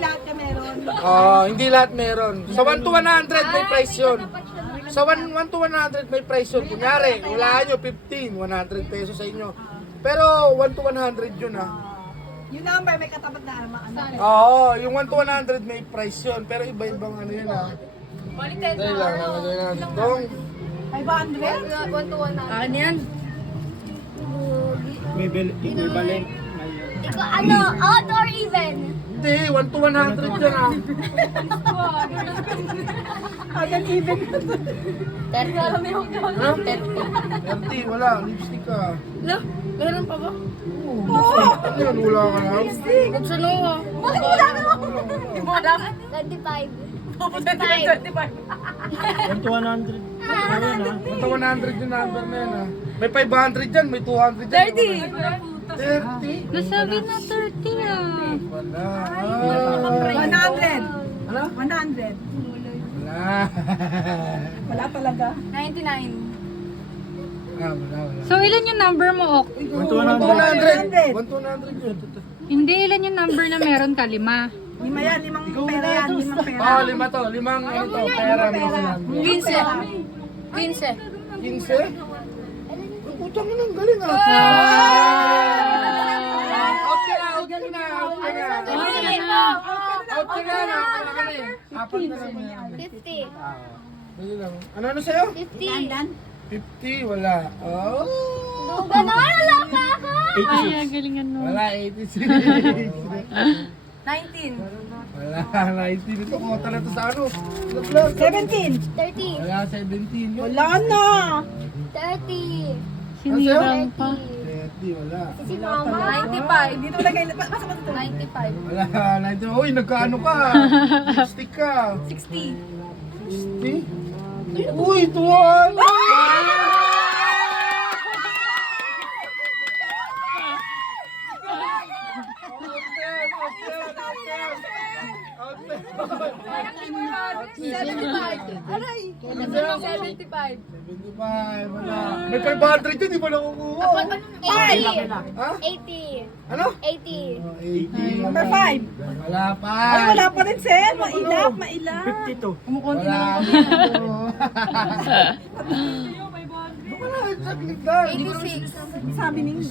lahat ka meron. Hindi lahat meron. Sa 1 to 100 may price yun. Sa 1 to 100 may price yun. Kunyari, hulaan nyo 15, 100 pesos sa inyo. Pero 1 to 100 yun Yung number may katapat na ano. Oo, yung 1 to 100 may price yun. Pero iba-ibang ano yun Baliktad Dahil lang, nalagay na itong 500? 1 to 100. Ano yan? May equivalent. Ikaw ano, odd or even? Hindi, 1 to 100 yan Agad even. 30. Alam mo yung 30, wala, lipstick ka. Meron pa ba? Ano yan, wala ka na? Buksan mo. Bakit wala ka naman? Wala. 25. 25. 1 to 100. 1 to 100 yung number na yan May 500 dyan, may 200 dyan. 30? Nasabi na 30 Wala. 100. Ano? 100. Wala. Wala talaga. 99. Wala. So, ilan yung number mo, Ok? 1 to 1 100. 1 to 100 yun. Hindi, ilan yung number na meron ka? 5. 5 yan, 5 pera yan, 5 pera. Oo, 5 to. 5 ano to, pera. 15. 15? Putang ina, ang galing Out ka na, out ka na, out ka na. Out ka na, wala ka na Apat na lang yan. 50. Dali lang. Ano sa'yo? 50. 50, wala. Oh! Ganon, wala pa ako. Ay, galingan mo. Wala, 86. 19. Wala, 19. Ito, kota na to sa ano. Naglag. 17. 30. Wala, 17 yun. Wala na. 30. Sinirang pa. 30, wala. Si Mama. 95. Dito lagay, pasok mo dito. 95. Wala, 19. Uy, nagkaano ka? Lipstick ka. 60. 60? Uy, tuwan! Aray. 75. 75, wala. May 500 yun, di ba nakukuha? 80. Ha? 80. Ano? 80. 80. Number 5. Wala pa. Ay, wala pa rin, sir. Mailap, mailap. 52. Kumukunti Wala. na. Wala, saglit lang. 86. Sabi ninyo.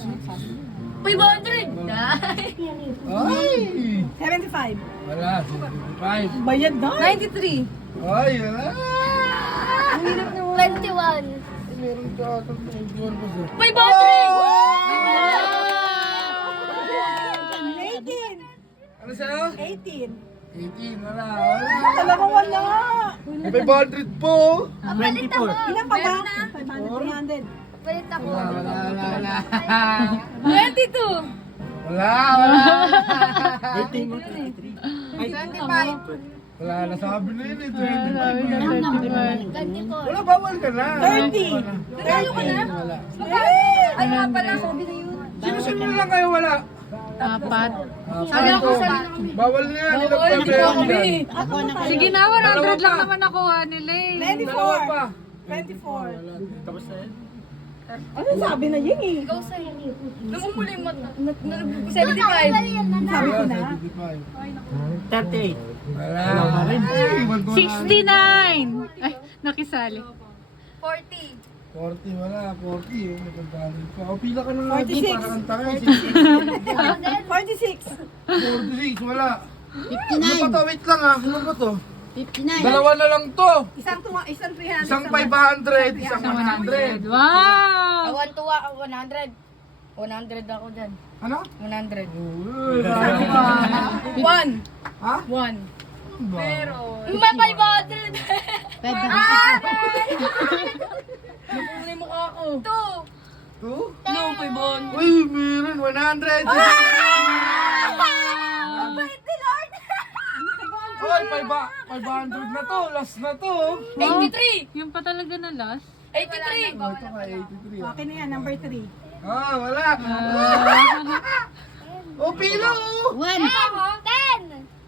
500. Ay! 75. Wala, 75. Bayad na. 93. Ay, wala. 21. Meron ka ata 21 pa sir. 18. Ano sa'yo? 18. 18, wala. Wala. Talagang wala. May 500 po. 24. Ilan pa ba? 500, 300. Palit ako. Wala. 22. Wala. 13 mo. 23. Ay, 25. Wala, nasabi na yun eh. 25. 24. Wala, bawal ka na. 30. Nanalo ka na? Wala. Ay, nga pala. Sabi na yun. Sino lang kayo wala? 4. Sabi ako, sabi na kami. Bawal na yan. Ilang pa meron yan? Sige na, 100 lang naman nakuha nila eh. Dalawa pa. 24. tapos na yan. Ano sabi na yun eh? Ikaw sa'yo. Nung umuli mo, 75. Sabi ko na. 75. 38. Wala. Ay, 69! Ay, nakisali. 40. 40, wala. 40. May pagkalit pa. O, pila ka na nga. 46. Para kang tanga. 46. 46, wala. 59. Ano pa to? Wait lang Ano pa to? 59. Dalawa na lang to. Isang 300. Isang 500, isang 100. Wow! 1 to 100. 100 ako dyan. Ano? 100. Uy, 1. Ha? 1. Pero... May 500! Napunay mo ka ako. 2? 2. No, 500. Uy, meron. 100. Uy, 500 na to. Last na to. 83! Yung pa talaga na last? 83! Oh, ito ka, 83. Okay na yan, number 3. Wala. Oh, pila oh. 10!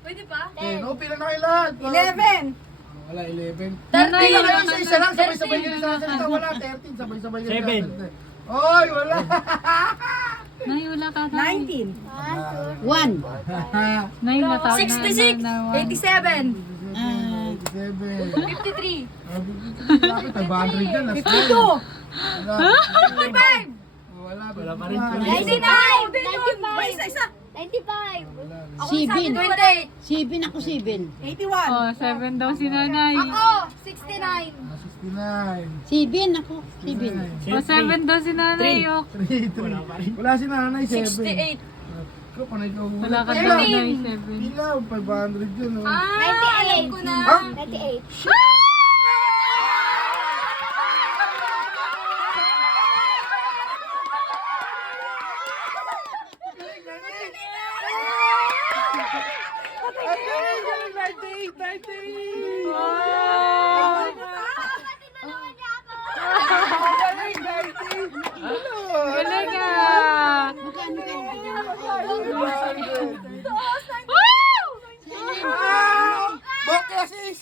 Pwede pa? Pila na kayo lahat. 11. Wala, 11. Nanay, Pila kayo isa-isa lang. Sabay-sabay kayo sa salita. Wala, 13. Sabay-sabay kayo sa 7. salita. Oy, wala. Nay, wala ka tayo. 19. 1. Nay, natawa 66, 87, 7. 53, Bakit? 500 yan. 52. Wala. Wala pa rin. 99, Ay, isa. 95, 7. 28, 7 ako 7. 81. Oh, 7 daw si nanay. ako, 69, 69. 7 ako. 7. Oh, 7 daw si nanay. Oh. 3. Wala si nanay, 7. 68, Ikaw, panay ka Wala ka Thirteen. nanay, 7. Ilaw, 500 yun. Oh. 98, ko na. Ah? 98. Galing ah! Magkano kayo? Woo! Bokeh sis!